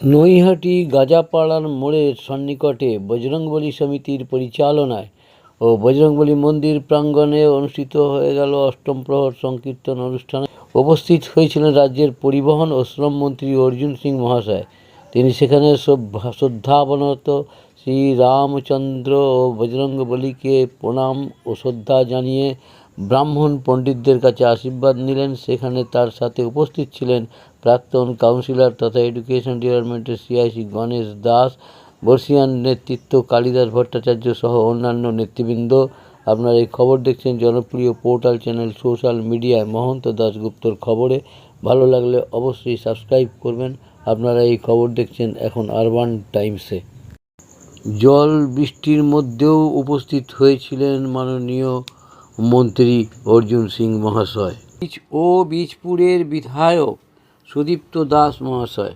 নৈহাটি গাজাপাড়ার মোড়ের সন্নিকটে বজরংবলী সমিতির পরিচালনায় ও বজরংবলী মন্দির প্রাঙ্গণে অনুষ্ঠিত হয়ে গেল অষ্টম প্রহর সংকীর্তন অনুষ্ঠানে উপস্থিত হয়েছিলেন রাজ্যের পরিবহন ও শ্রম মন্ত্রী অর্জুন সিং মহাশয়। তিনি সেখানে শ্রদ্ধাবনত শ্রীরামচন্দ্র ও বজরংবলীকে প্রণাম ও শ্রদ্ধা জানিয়ে ব্রাহ্মণ পণ্ডিতদের কাছে আশীর্বাদ নিলেন। সেখানে তার সাথে উপস্থিত ছিলেন প্রাক্তন কাউন্সিলর তথা এডুকেশন ডিপার্টমেন্টের সিআইসি গণেশ দাস, বর্ষিয়ান নেতৃত্ব কালিদাস ভট্টাচার্য সহ অন্যান্য নেতৃবৃন্দ। আপনারা এই খবর দেখছেন জনপ্রিয় পোর্টাল চ্যানেল সোশ্যাল মিডিয়ায় মহন্ত দাশগুপ্তর খবরে। ভালো লাগলে অবশ্যই সাবস্ক্রাইব করবেন। আপনারা এই খবর দেখছেন এখন আরবান টাইমসে। জল বৃষ্টির মধ্যেও উপস্থিত হয়েছিলেন মাননীয় মন্ত্রী অর্জুন সিং মহাশয় ও বীজপুরের বিধায়ক সুদীপ্ত দাস মহাশয়।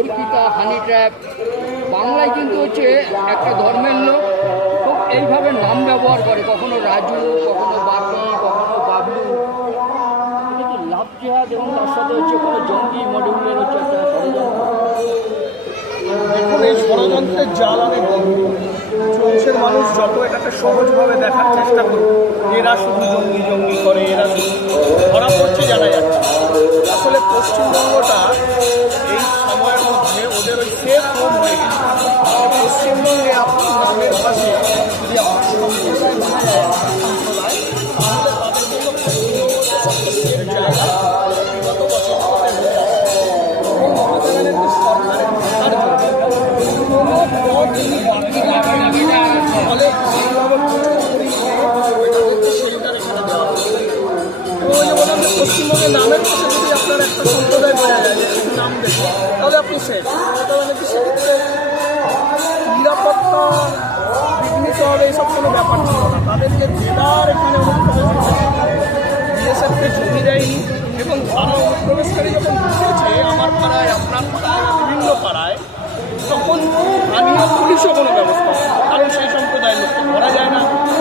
অর্পিতা, হানি ট্র্যাপ, বাংলায় কিন্তু হচ্ছে একটা ধর্মের লোক খুব এইভাবে নাম ব্যবহার করে, কখনো রাজু, কখনো বাপি, কখনো বাবলু। এটা কি লাভ জেহাদ এবং তার সাথে হচ্ছে কোনো জঙ্গি মডিউলের হচ্ছে একটা ষড়যন্ত্র। দেখুন, এই ষড়যন্ত্রের জাল অনেক গভীর। কিছু অংশের মানুষ যত এটাকে সহজভাবে দেখার চেষ্টা করে, এরা শুধু জঙ্গি জঙ্গি করে, এরা ধরা পড়ছে জানা যাচ্ছে। আসলে পশ্চিমবঙ্গটা এই সময়ের মধ্যে ওদের ওই সেফ হোম হয়ে গেছে। পশ্চিমবঙ্গে আপনি গ্রামের পাশে যদি আপনার সম্প্রদায় মানা যায়, সম্প্রদায়, তাহলে তাদের জন্য পশ্চিমবঙ্গ সেফ জায়গা বিগত বছর ধরে হয়ে আসছে। এবং মমতা ব্যানার্জির সরকারের ধার করে কোনো পথ তিনি বাকি রাখেননি। ফলে সেইভাবে প্রচুর পরিমাণে শেল্টার এখানে দেওয়া হচ্ছে। এবং ওই যে বললাম যে পশ্চিমবঙ্গের নামের পাশে যদি আপনার একটা সম্প্রদায় বোঝা যায় যে নাম দেখে, তাহলে আপনি শেষ। মমতা ব্যানার্জি সেক্ষেত্রে নিরাপত্তা বিঘ্নিত হবে এইসব কোনো ব্যাপার ছিল না। তাদেরকে জেলার এখানে অনুপ্রবেশ বিএসএফকে জমি দেয়নি। এবং তারা অনুপ্রবেশকারী যখন ঢুকেছে আমার পাড়ায়, আপনার পাড়ায়, বিভিন্ন পাড়ায়, তখন স্থানীয় পুলিশও কোনো ব্যবস্থা নেই। কারণ সেই সম্প্রদায়ের লোককে ধরা যায় না।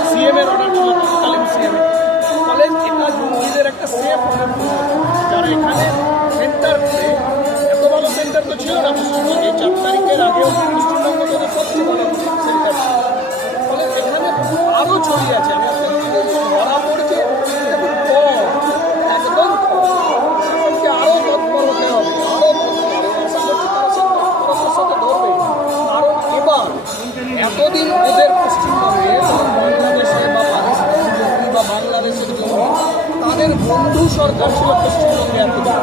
সিএমের অর্ডার ছিল, তৎকালীন সিএমের। ফলে এটা জঙ্গিদের একটা সেফ যারা এখানে সেন্টার করে, এত ভালো সেন্টার তো ছিল না পশ্চিমবঙ্গে। 4 তারিখের আগেও পশ্চিমবঙ্গ তো সবচেয়ে ভালো সেন্টার ছিল। ফলে এখানে আরও ছড়িয়ে আছে। আমি ধরা পড়ছে খুব কম, একদম প্রশাসনকে আরও তৎপর হতে হবে, আরও আশা করছি তারা সেই তৎপরতার সাথে ধরবে। কারণ এবার এতদিন ওদের পশ্চিমবঙ্গে বাংলাদেশে বা পাকিস্তান জঙ্গি বা বাংলাদেশের জঙ্গি তাদের বন্ধু সরকার ছিল পশ্চিমবঙ্গে এতদিন।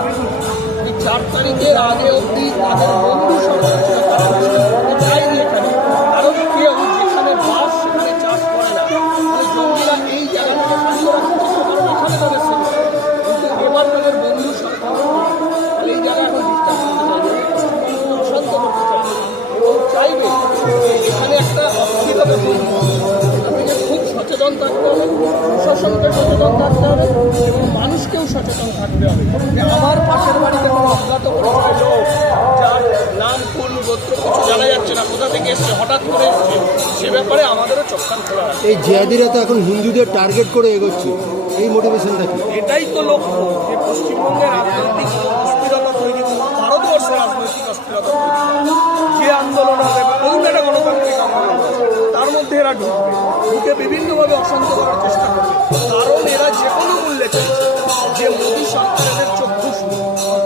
এই 4 তারিখের আগে অবধি তাদের বন্ধু সরকার ছিল, তারা পশ্চিমবঙ্গে যায়নি এখানে। কারণ কেউ যেখানে বাস সেখানে চাষ করে না। জঙ্গিরা এই জায়গাটাকে শান্ত রাখতে চাইছে, কারণ এখানে তাদের ছিল। কিন্তু এবার তাদের বন্ধু সরকার এই জায়গা এখন ডিস্টার্ব করতে চাইবে, পশ্চিমবঙ্গকে অশান্ত করতে চাইবে এবং চাইবে এখানে একটা অস্থিরতা তৈরি হবে। এটা থেকে খুব সচেতন থাকতে হবে, প্রশাসনকে সচেতন থাকতে হবে এবং মানুষকেও সচেতন থাকতে হবে। যে আমার পাশের বাড়িতে কোনো অজ্ঞাত পরিচয় লোক, যার নাম ফুল গোত্র কিছু জানা যাচ্ছে না, কোথা থেকে এসছে, হঠাৎ করে এসছে, সে ব্যাপারে আমাদেরও চোখকান খোলা আছে। এই জিহাদিরা তো এখন হিন্দুদের টার্গেট করে এগোচ্ছে, এই মোটিভেশনটা কি? এটাই তো লক্ষ্য, যে পশ্চিমবঙ্গের রাজনৈতিক অস্থিরতা তৈরি, ভারতবর্ষে রাজনৈতিক অস্থিরতা তৈরি করা। যে আন্দোলন হবে, ধরুন একটা গণতান্ত্রিক আন্দোলন, তার মধ্যে এরা ঢুকে বিভিন্নভাবে অশান্ত করার চেষ্টা করবে। কারণ এরা যে কোনো মূল্যে চাইছে যে মোদী সরকারের চক্ষুষ।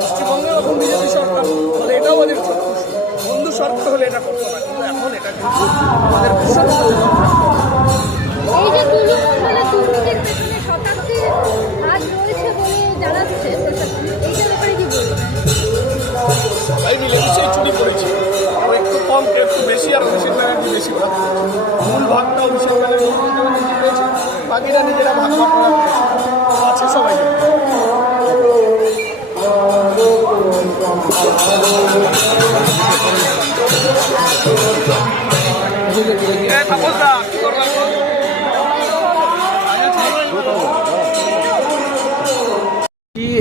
পশ্চিমবঙ্গে এখন বিজেপি সরকার, ফলে এটাও ওদের চক্ষুষ। বন্ধু সরকার হলে এটা করতে পারে, কিন্তু এখন এটা কিন্তু আমাদের ভীষণ সচেতন থাকতে হবে। এই যে তুলমণ্ডলে দুর্নীতির পেছনে শতাব্দীর হাত রয়েছে বলে জানাচ্ছে প্রশাসন, এইটার ব্যাপারে কি বলবেন? সবাই মিলেমিশে চুরি করেছে, কেউ একটু কম, কেউ একটু বেশি, আর অভিষেক ব্যানার্জি বেশি ভাগ করেছে। মূল ভাগটা অভিষেক ব্যানার্জি পেয়েছে, বাকিরা নিজেরা ভাগ বাটোয়ারা করেছে, আছে সবাই।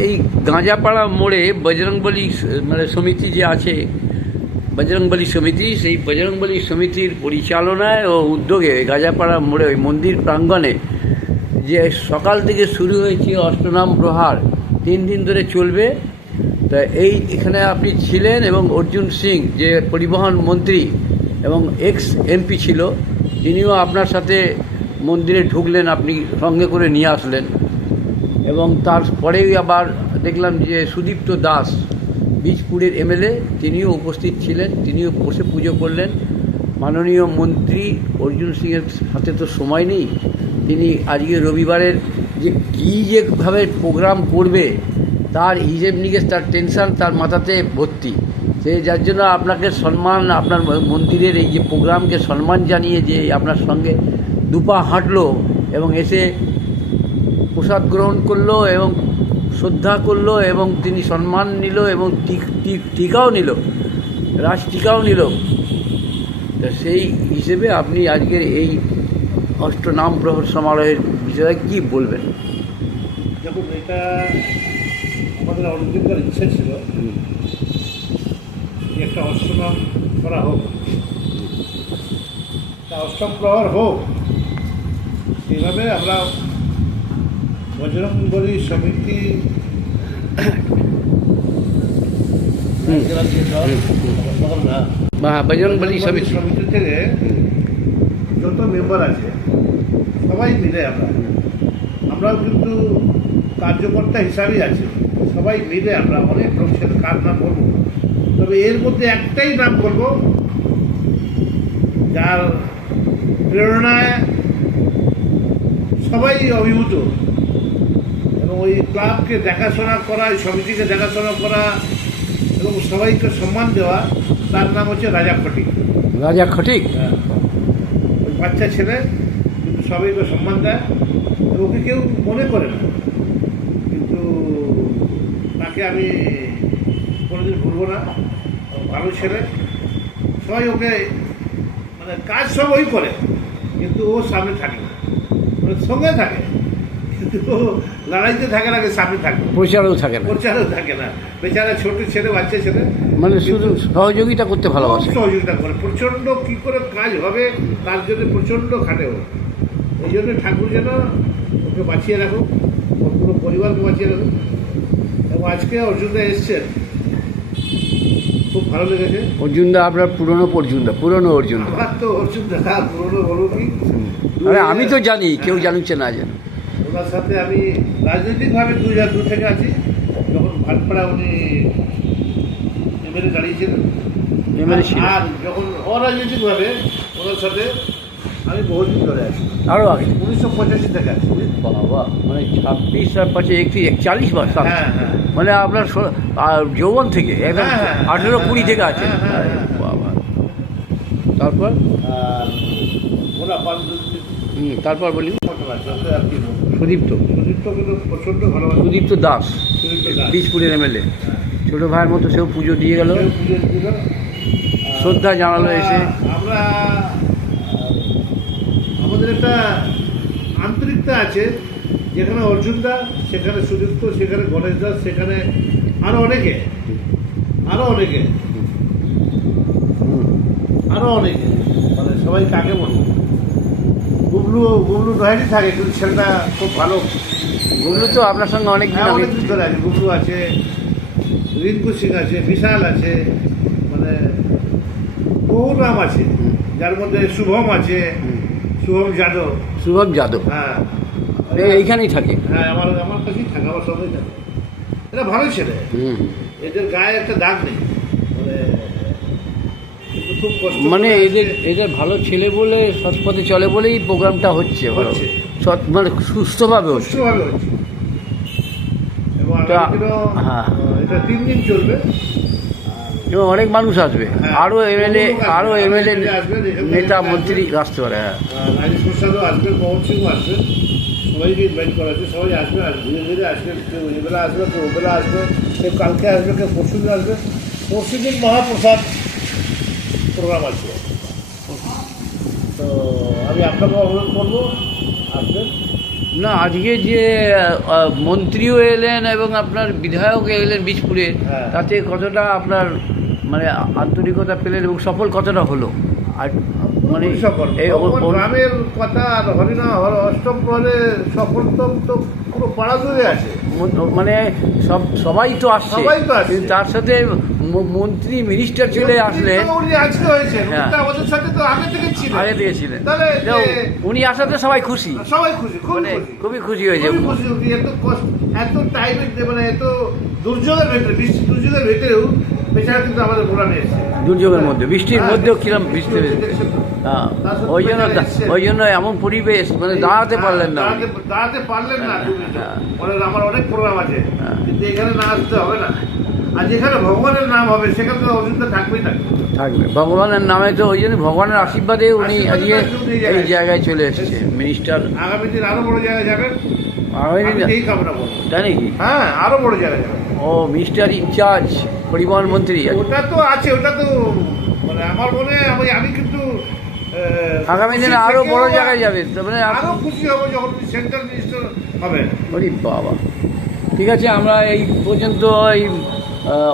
এই গাঁজাপাড়া মোড়ে বজরংবলী মানে সমিতি যে আছে, বজরংবলী সমিতি, সেই বজরংবলী সমিতির পরিচালনায় ও উদ্যোগে গাঁজাপাড়া মোড়ে ওই মন্দির প্রাঙ্গণে যে সকাল থেকে শুরু হয়েছে অষ্টনাম প্রহার, 3 দিন ধরে চলবে। তা এখানে আপনি ছিলেন এবং অর্জুন সিং যে পরিবহন মন্ত্রী এবং এক্স এমপি ছিল, তিনিও আপনার সাথে মন্দিরে ঢুকলেন, আপনি সঙ্গে করে নিয়ে আসলেন। এবং তারপরেই আবার দেখলাম যে সুদীপ্ত দাস বীজপুরের এমএলএ, তিনিও উপস্থিত ছিলেন, তিনিও বসে পুজো করলেন। মাননীয় মন্ত্রী অর্জুন সিংয়ের হাতে তো সময় নেই, তিনি আজকে রবিবারের যেভাবে প্রোগ্রাম করবে তার হিসেব নিকেশ, তার টেনশন তার মাথাতে ভর্তি। সে যার জন্য আপনাকে সম্মান, আপনার মন্দিরের এই যে প্রোগ্রামকে সম্মান জানিয়ে যে আপনার সঙ্গে দুপা হাঁটলো এবং এসে প্রসাদ গ্রহণ করলো এবং শ্রদ্ধা করলো এবং তিনি সম্মান নিল এবং টিকাও নিল, রাজ টিকাও নিল। সেই হিসেবে আপনি আজকের এই অষ্টনাম প্রহর সমারোহের বিষয়ে কী বলবেন? দেখুন, এটা আমাদের অনেকদিনকার ইচ্ছে ছিল একটা অষ্টনাম করা হোক, তা অষ্টম প্রহর হোক, এইভাবে আমরা বজরংবলী সমিতি বা বজরংবলী সমিতি সমিতি থেকে যত মেম্বার আছে সবাই মিলে আমরাও কিন্তু কার্যকর্তা হিসাবেই আছি, সবাই মিলে আমরা অনেক লোক ছিল, কার নাম বলবো, তবে এর মধ্যে একটাই নাম বলবো যার প্রেরণায় সবাই অভিভূত, এবং ওই ক্লাবকে দেখাশোনা করা, ওই সমিতিকে দেখাশোনা করা এবং সবাইকে সম্মান দেওয়া, তার নাম হচ্ছে রাজা ফটিক। রাজা খটিক। হ্যাঁ, ওই বাচ্চা ছেলে কিন্তু সবাইকে সম্মান দেয়, ওকে কেউ মনে করে না, কিন্তু তাকে আমি কোনোদিন ভুলবো না। ভালো ছেলে, সবাই ওকে মানে কাজ সব ওই করে, কিন্তু ও সামনে থাকে না, মানে সঙ্গে থাকে কিন্তু ও লড়াইতে থাকে না, সামনে থাকে, প্রচারেও থাকে না, প্রচারও থাকে না। বেচারা ছোট ছেলে, বাচ্চা ছেলে, মানে শুধু সহযোগিতা করতে ভালোবাসে। খুব সহযোগিতা করে, প্রচণ্ড কী করে কাজ হবে তার জন্য প্রচণ্ড খাটে ও। এই জন্য ঠাকুর যেন ওকে বাঁচিয়ে রাখুক, ওর পুরো পরিবারকে বাঁচিয়ে রাখুক। এবং আজকে অর্জুনদা এসছেন, খুব ভালো লেগেছে। অর্জুনদা আপনার পুরনো অর্জুনদা। আমার তো অর্জুনদা পুরনো বলো কি, আরে আমি তো জানি, কেউ জানুচ্ছে না জানো। ওনার সাথে আমি রাজনৈতিকভাবে 2002 থেকে আছি, যখন ভাটপাড়া উনি এমএলএ দাঁড়িয়েছিলেন, এমএলএ ছিল। আর যখন অরাজনৈতিকভাবে ওনার সাথে আমি বহুদিন ধরে আছি, আরও আগে 1985 থেকে আছি। বাবা, মানে 26 আর 5 41 বার। হ্যাঁ হ্যাঁ মানে আপনার যৌবন থেকে একদম হ্যাঁ, হ্যাঁ, 18-20 থেকে আছে। হ্যাঁ, হ্যাঁ, আরে হ্যাঁ। বাবা, তারপর আর ওরা তারপর বলি আর কি বলবো। সুদীপ্ত সুদীপ্ত কিন্তু প্রচণ্ড ভালোবাসে। সুদীপ্ত দাস, সুদীপ্ত দাস। বীজপুরের এমএলএ, ছোট ভাইয়ের মতো সেও পুজো দিয়ে গেল, কেউ পুজো দিল। শ্রদ্ধা জানালো এসে। আমরা আমাদের একটা আন্তরিকতা আছে, যেখানে অর্জুনদা, সেখানে সুদীপ্ত, সেখানে গণেশ দাস, সেখানে আরো অনেকে মানে সবাই কাকে বলবো, গুবলু ডহারি থাকে, কিন্তু ছেলেটা খুব ভালো। গুগলু তো আপনার সঙ্গে অনেক দিন হ্যাঁ, আমি অনেকদিন ধরে আছে। গুবলু আছে, রিঙ্কু সিং আছে, বিশাল আছে, মানে বহু নাম আছে, যার মধ্যে শুভম আছে, শুভম যাদব। শুভম যাদব হ্যাঁ এইখানেই থাকে। হ্যাঁ, আমার কাছেই থাকে, আমার সঙ্গেই থাকে। এরা ভালো ছেলে, এদের গায়ে একটা দাগ নেই, মানে কিন্তু খুব কষ্ট মানে করে এদের ভালো ছেলে বলে, সৎ পথে চলে বলেই প্রোগ্রামটা হচ্ছে ভালো। হচ্ছে। সৎ মানে সুস্থভাবে হচ্ছে। সুষ্ঠুভাবে হচ্ছে। এবং তা- আগামী দিনেও, হ্যাঁ। এটা 3 দিন চলবে। এবং অনেক মানুষ আসবে, হ্যাঁ, আরও এমএলএ, বহু লোক আসবে, আসবেন, এখানে নেতা আসবেন। মন্ত্রী আসতে পারে। হ্যাঁ, রাজেশ প্রসাদও আসবেন, মোহন সিংও আসবেন, সবাইকে ইনভাইট করা আছে। সবাই আসবে, আর ধীরে ধীরে আসবে, কেউ এবেলা আসবে, কেউ ওবেলা আসবে, কেউ কালকে আসবে, কেউ পরশুদিন আসবে। পরশুদিন মহাপ্রসাদ প্রোগ্রাম আছে, তো আমি আপনাকে অনুরোধ করবো আসবেন। না আজকে যে মন্ত্রীও এলেন এবং আপনার বিধায়ক এলেন বীজপুরে, হ্যাঁ। তাতে কতটা আপনার মানে আন্তরিকতা পেলেন এবং সফল কতটা হলো? আর মানে সফল এই গ্রামের কথা, আর অষ্টম প্রহরে সফল তো পুরো পাড়া জুড়ে আছে। মানে সবাই তো আসছে, সবাই তো আসছে। কিন্তু তার সাথে মন্ত্রী মিনিস্টার চলে আসলেন। উনি আজকে হয়েছেন, উনি হ্যাঁ। তো আমাদের সাথে তো আগে থেকে ছিলেন। আগে থেকে ছিলেন, তাহলে তো উনি আসাতে সবাই খুশি, সবাই খুশি, খুব মানে খুশি, খুবই খুশি হয়েছে। খুবই খুশি। উনি এত কষ্ট, এত টাইমের, মানে এত দুর্যোগের ভেতরে, বৃষ্টি দুর্যোগের ভেতরেও বেচারা কিন্তু আমাদের ঘোরানো এসেছে। দুর্যোগের মধ্যে, বৃষ্টির হ্যাঁ, মধ্যেও কিরম বৃষ্টি হয়েছে। হ্যাঁ, ওই জন্য এমন পরিবেশ, মানে দাঁড়াতে পারলেন না উনি। দাঁড়াতে পারলেন না। হ্যাঁ। আমার অনেক প্রোগ্রাম আছে, হ্যাঁ। কিন্তু এখানে না আসতে হবে না। আর যেখানে ভগবানের নাম হবে সেখানে তো অসুবিধা থাকবেই থাকবে। থাকবে ভগবানের নামে, তো ওই জন্য ভগবানের আশীর্বাদে উনি আজকে এই জায়গায় চলে এসেছে মিনিস্টার। আগামী দিন আরো বড় জায়গায় যাবেন, আমি এই কামনা করবো। তাই নাকি? হ্যাঁ, আরো বড় জায়গায় যাবেন। ও মিনিস্টার ইনচার্জ, পরিবহন মন্ত্রী। ওটা তো আছে, ওটা তো মানে আমার মনে আমি কিন্তু আগামী দিনে খুশি আরো থেকেও বড় জায়গায় যাবে, তার মানে আরো খুশি হবো যখন সেন্ট্রাল মিনিস্টার হবেন। ওরে বাবা, ঠিক আছে, আমরা এই পর্যন্ত এই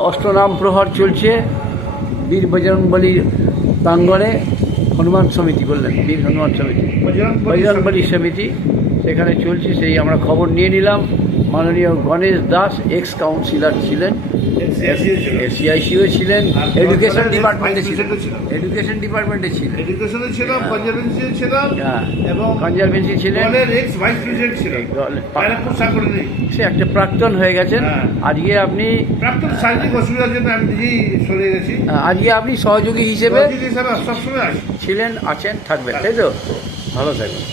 অষ্টনাম প্রহর চলছে, বীর বজরংবলীর প্রাঙ্গণে হনুমান সমিতি বললেন, বীর হনুমান সমিতি, বজরংবলী সমিতি সেখানে চলছে। সেই আমরা খবর নিয়ে নিলাম। মাননীয় গণেশ দাস এক্স কাউন্সিলর ছিলেন, সিআইসিও ছিলেন, এডুকেশন ডিপার্টমেন্টে ছিলেন, এডুকেশন ডিপার্টমেন্টে ছিলেন, এডুকেশনে ছিলাম, কনজারভেন্সি ছিলাম, হ্যাঁ, এবং কনজারভেন্সি ছিলেন, দলের এক্স ভাইস প্রেসিডেন্ট ছিলেন। ব্যারাকপুর সাকরে নেই, সে একটা প্রাক্তন হয়ে গেছেন। হ্যাঁ। আজকে আপনি প্রাক্তন শারীরিক অসুবিধার জন্য আমি নিজেই সরে গেছি। আজকে আপনি সহযোগী হিসেবে সহযোগী হিসাবে সবসময় আসি। ছিলেন, আছেন, থাকবেন, তাই তো? ভালো থাকবেন।